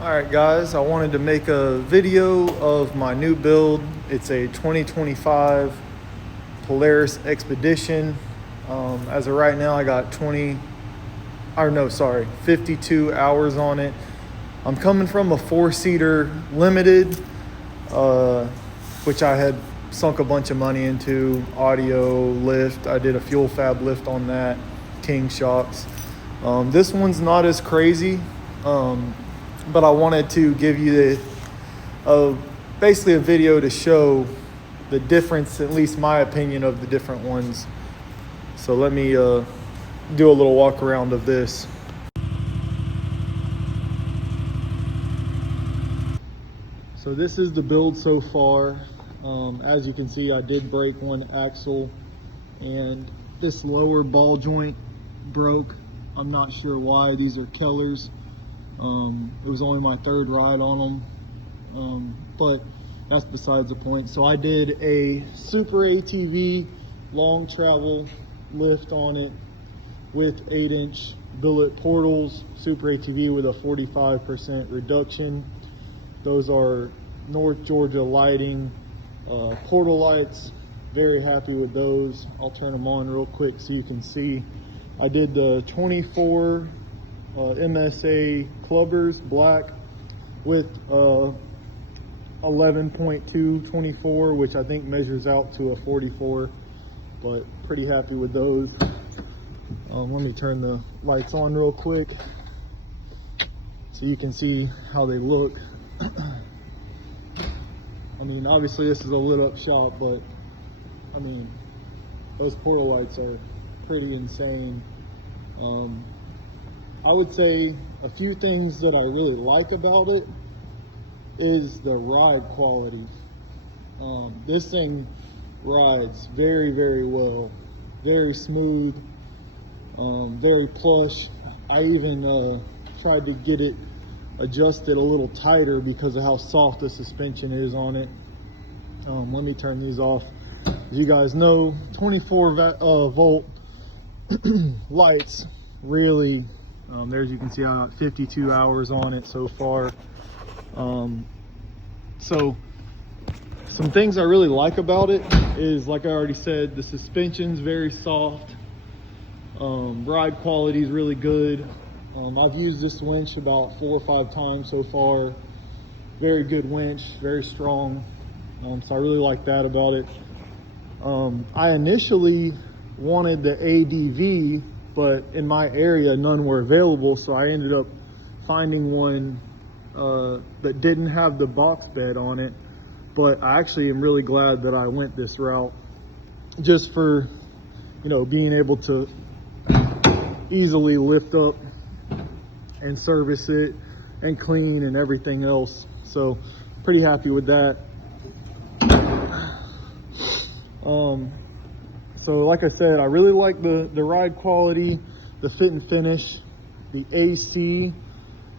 Alright guys, I wanted to make a video of my new build. It's a 2025 Polaris Xpedition. As of right now, I got 52 hours on it. I'm coming from a 4-seater limited, which I had sunk a bunch of money into. Audio lift, I did a fuel fab lift on that, king shocks. This one's not as crazy, but I wanted to give you basically a video to show the difference, at least my opinion, of the different ones. So let me do a little walk around of this. So this is the build so far. As you can see, I did break one axle and this lower ball joint broke. I'm not sure why. These are Kellers. It was only my third ride on them, but that's besides the point. So I did a Super ATV long travel lift on it with 8-inch billet portals, Super ATV with a 45% reduction. Those are North Georgia lighting portal lights. Very happy with those. I'll turn them on real quick so you can see. I did the 24 MSA clubbers black with 11.2 24, which I think measures out to a 44, but pretty happy with those. Let me turn the lights on real quick so you can see how they look. I mean, obviously this is a lit up shop, but I mean, those portal lights are pretty insane. I would say a few things that I really like about it is the ride quality. This thing rides very, very well, very smooth, very plush. I even tried to get it adjusted a little tighter because of how soft the suspension is on it. Let me turn these off. As you guys know, 24 volt lights really, there you can see I got 52 hours on it so far. So some things I really like about it is, like I already said, the suspension's very soft. Ride quality is really good. I've used this winch about 4 or 5 times so far. Very good winch, very strong. So I really like that about it. I initially wanted the ADV, but in my area none were available, so I ended up finding one that didn't have the box bed on it. But I actually am really glad that I went this route, just for, you know, being able to easily lift up and service it and clean and everything else. So pretty happy with that. So like I said, I really like the ride quality, the fit and finish. The AC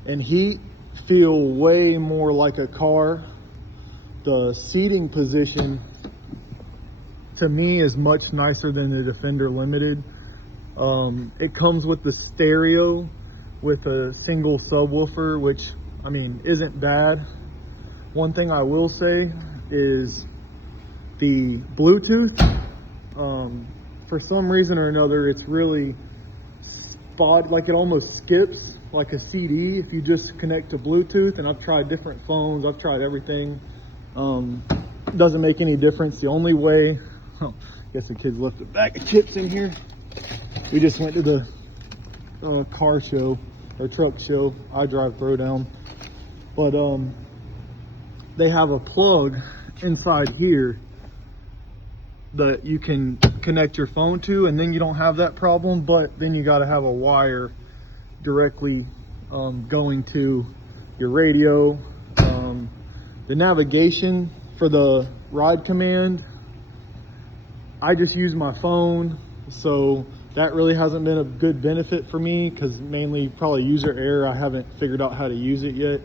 and heat feel way more like a car. The seating position to me is much nicer than the Defender Limited. It comes with the stereo with a single subwoofer, which I mean isn't bad. One thing I will say is the Bluetooth. For some reason or another, it's really like it almost skips like a CD if you just connect to Bluetooth. And I've tried different phones, I've tried everything. Doesn't make any difference. The only way, I guess the kids left a bag of chips in here. We just went to the car show or truck show, iDrive Throwdown. But they have a plug inside here that you can connect your phone to, and then you don't have that problem. But then you got to have a wire directly going to your radio. The navigation for the ride command, I just use my phone, so that really hasn't been a good benefit for me, because mainly probably user error. I haven't figured out how to use it yet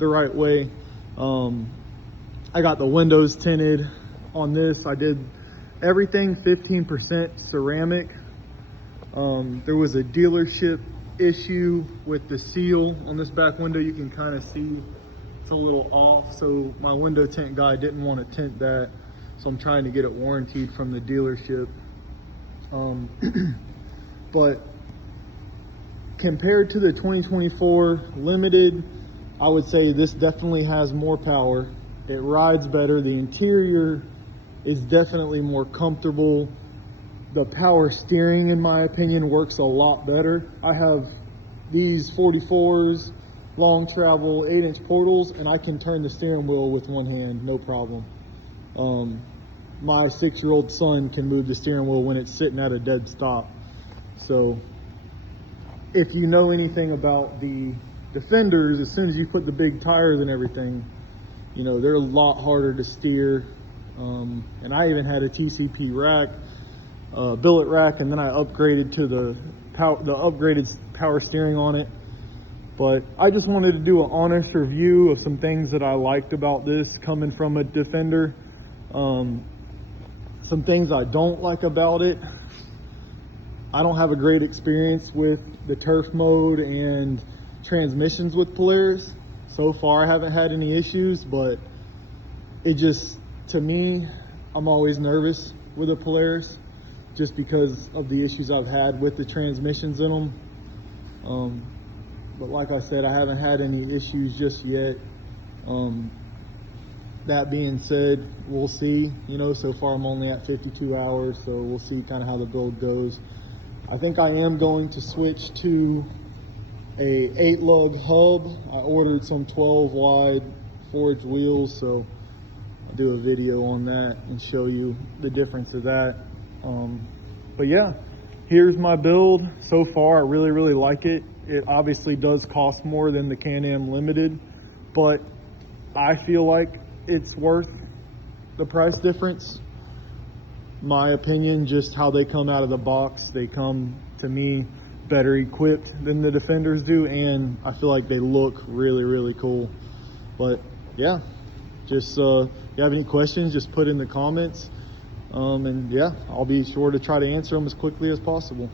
the right way. I got the windows tinted on this. I did everything 15% ceramic. There was a dealership issue with the seal on this back window. You can kind of see it's a little off, so my window tint guy didn't want to tint that, so I'm trying to get it warrantied from the dealership. But compared to the 2024 Limited, I would say this definitely has more power. It rides better. The interior is definitely more comfortable. The power steering, in my opinion, works a lot better. I have these 44s, long travel 8-inch portals, and I can turn the steering wheel with one hand, no problem. My 6-year-old son can move the steering wheel when it's sitting at a dead stop. So if you know anything about the Defenders, as soon as you put the big tires and everything, you know, they're a lot harder to steer. And I even had a TCP rack, billet rack, and then I upgraded to the upgraded power steering on it. But I just wanted to do an honest review of some things that I liked about this coming from a Defender. Some things I don't like about it. I don't have a great experience with the turf mode and transmissions with Polaris. So far I haven't had any issues, but it just, to me, I'm always nervous with a Polaris just because of the issues I've had with the transmissions in them. But like I said, I haven't had any issues just yet. That being said, we'll see. You know, so far I'm only at 52 hours, so we'll see kind of how the build goes. I think I am going to switch to a 8-lug hub. I ordered some 12 wide forged wheels, so I'll do a video on that and show you the difference of that. But yeah, here's my build. So far, I really like it. It obviously does cost more than the Can-Am Limited, but I feel like it's worth the price difference. My opinion, just how they come out of the box, they come, to me, better equipped than the Defenders do, and I feel like they look really cool. But yeah, just if you have any questions, just put in the comments, and yeah, I'll be sure to try to answer them as quickly as possible.